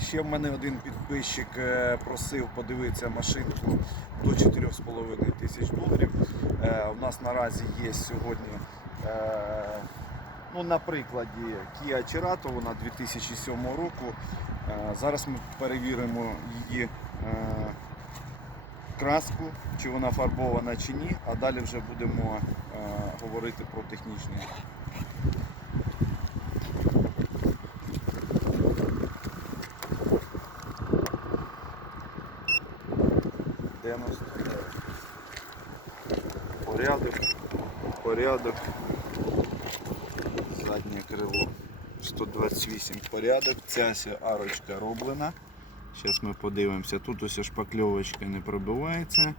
ще в мене один підписчик е, просив подивитися машинку до 4,5 тисяч доларів. Е, У нас наразі є сьогодні, е, ну, на прикладі Kia Cerato, вона 2007 року. Зараз ми перевіримо її краску, чи вона фарбована чи ні, а далі вже будемо говорити про технічні. Дев'яносто. Порядок, порядок. Заднє крило 128 порядок. Ця арочка роблена. Зараз ми подивимося. Тут ось шпакльовочка не пробивається,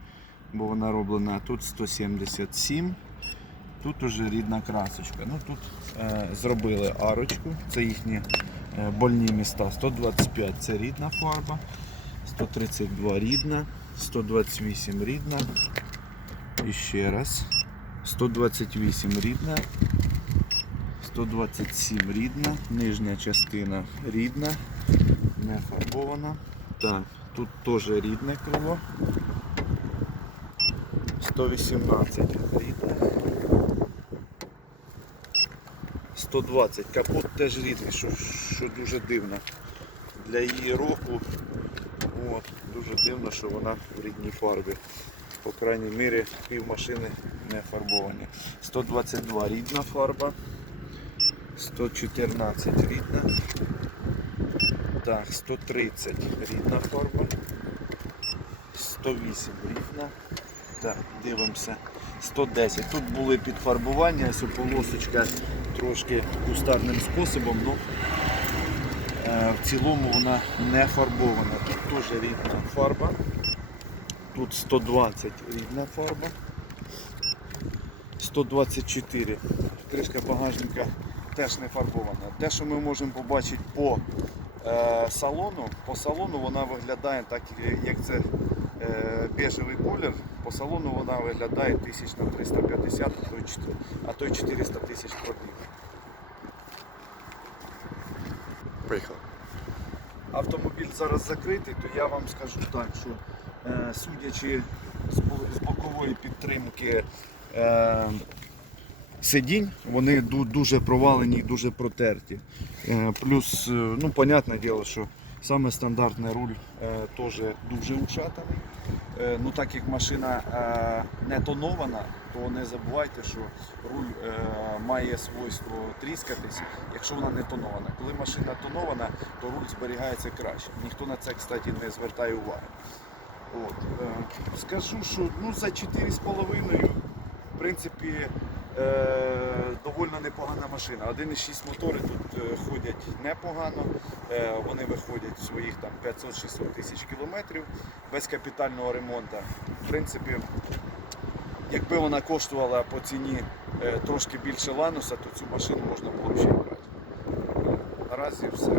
бо вона роблена тут 177. Тут уже рідна красочка. Ну Тут е, зробили арочку, це їхні е, больні міста. 125 це рідна фарба, 132 рідна, 128 рідна. І ще раз. 128 рідна, 127 рідна, нижня частина рідна, не фарбована. Так, тут теж рідне крило. 118 рідне. 120. Капот теж рідний, що, що дуже дивно. Для її року дуже дивно, що вона в рідній фарбі. По крайній мірі пів машини не фарбовані. 122 рідна фарба. 114 рідна. Так, 130 рідна фарба. 108 рідна. Так, дивимося. 110. Тут були підфарбування, полосочка трошки кустарним способом, ну в цілому вона не фарбована. Тут теж рідна фарба. Тут 120 рідна фарба. 124. Кришка багажника теж не фарбована. Те, що ми можемо побачити по е, салону, по салону вона виглядає так, як це е, бежевий колір. По салону вона виглядає тисяч на 350, а то й 4 а то й 400 тисяч пробіг. Поїхали. Автомобіль зараз закритий, то я вам скажу так, що е, судячи з бокової підтримки е, сидінь, вони дуже провалені і дуже протерті. Е, плюс, ну, понятне діло, що саме стандартний руль теж дуже ушатаний. Е, ну, так як машина е, не тонована, то не забувайте, що руль е, має свойство тріскатись, якщо вона не тонована. Коли машина тонована, то руль зберігається краще. Ніхто на це, кстати, не звертає уваги. От. Скажу, що ну, за 4,5 в принципі доволі непогана машина. 1,6 мотори тут е, ходять непогано. Е, вони виходять своїх там 500-600 тисяч кілометрів без капітального ремонту. В принципі, якби вона коштувала по ціні е, трошки більше лануса, то цю машину можна було б ще брати. Наразі все.